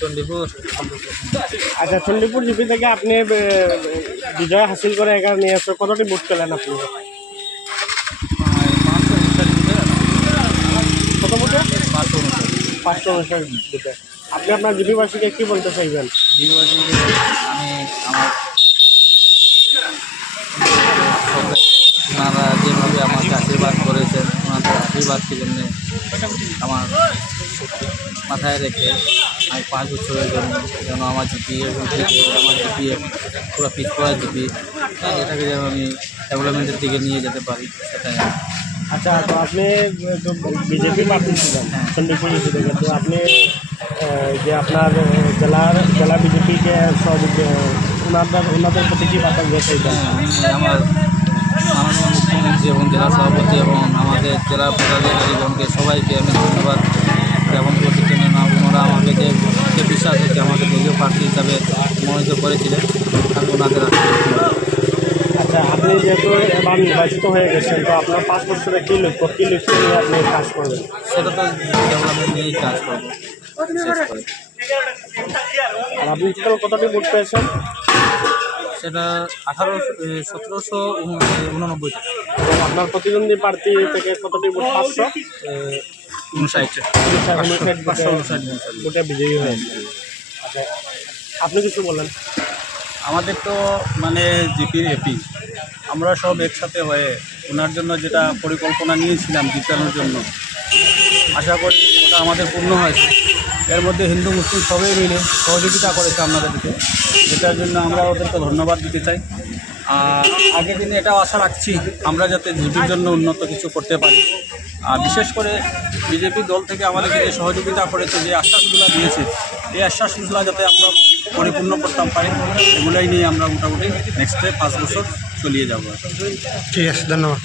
চণ্ডীপুর আচ্ছা চণ্ডীপুর জিপি থেকে আপনি বিজয় হাসিল করে এখানে নিয়ে আসছে কতটি বুট পেলেন আপনি? কত ভোটে পাঁচশো অনুসার ভোটে আপনি আপনার জিপিবাসীকে কি বলতে চাইবেন? জীববাসীকে আমি আমার ওনারা যেভাবে আমাকে আশীর্বাদ করেছেন ওনাদের আশীর্বাদকে জন্য আমার মাথায় রেখে আমি পাঁচ বছরের জন্য যেন আমার জিপি আমার জিপি পুরো করা জিপি হ্যাঁ এটাকে যেন আমি ডেভেলপমেন্টের দিকে নিয়ে যেতে পারি সেটাই আচ্ছা তো আপনি বিজেপি প্রার্থী ছিলেন চণ্ডীপুর থেকে তো আপনি যে আপনার জেলার জেলা বিজেপিকে সহযোগী ওনাদের ওনাদের প্রতি কি বার্তা চাইবেন হ্যাঁ, আমার মুখ্যমন্ত্রী এবং জেলা সভাপতি এবং আমাদের জেলা পদাধিকারীগণকে সবাইকে আমি ধন্যবাদ জ্ঞাপন না ওনারা আমাকে যে যে বিশ্বাস রেখে আমাকে দলীয় প্রার্থী হিসাবে মনোনীত করেছিলেন আমি ওনাদের আচ্ছা আপনি যেহেতু এবার নির্বাচিত হয়ে গেছেন তো আপনার পাঁচ বছরে কী লক্ষ্য কী লক্ষ্য নিয়ে আপনি কাজ করবেন? সেটা তো ডেভেলপমেন্ট নিয়েই কাজ করব আর আপনি টোটাল কতটি ভোট পেয়েছেন? সেটা আঠারো সতেরোশো উননব্বই এবং আপনার প্রতিদ্বন্দ্বী প্রার্থী থেকে কতটি ভোট পাঁচশো উনষাট বিজয়ী আচ্ছা আপনি কিছু বলেন। আমাদের তো মানে জিপির এপি আমরা সব একসাথে হয়ে ওনার জন্য যেটা পরিকল্পনা নিয়েছিলাম জিতানোর জন্য আশা করি ওটা আমাদের পূর্ণ হয়েছে। এর মধ্যে হিন্দু মুসলিম সবাই মিলে সহযোগিতা করেছে আপনাদেরকে। যেটার জন্য আমরা ওদেরকে ধন্যবাদ দিতে চাই। আর আগের দিনে এটাও আশা রাখছি আমরা যাতে জিপির জন্য উন্নত কিছু করতে পারি। বিশেষ করে বিজেপি দল থেকে আমাদেরকে যে সহযোগিতা করেছে, যে আশ্বাসগুলো দিয়েছে, এই আশ্বাসগুলো যাতে আমরা পরিপূর্ণ করতাম পাই এগুলাই নিয়ে আমরা মোটামুটি নেক্সট পাঁচ বছর চলিয়ে যাব। ঠিক আছে, ধন্যবাদ।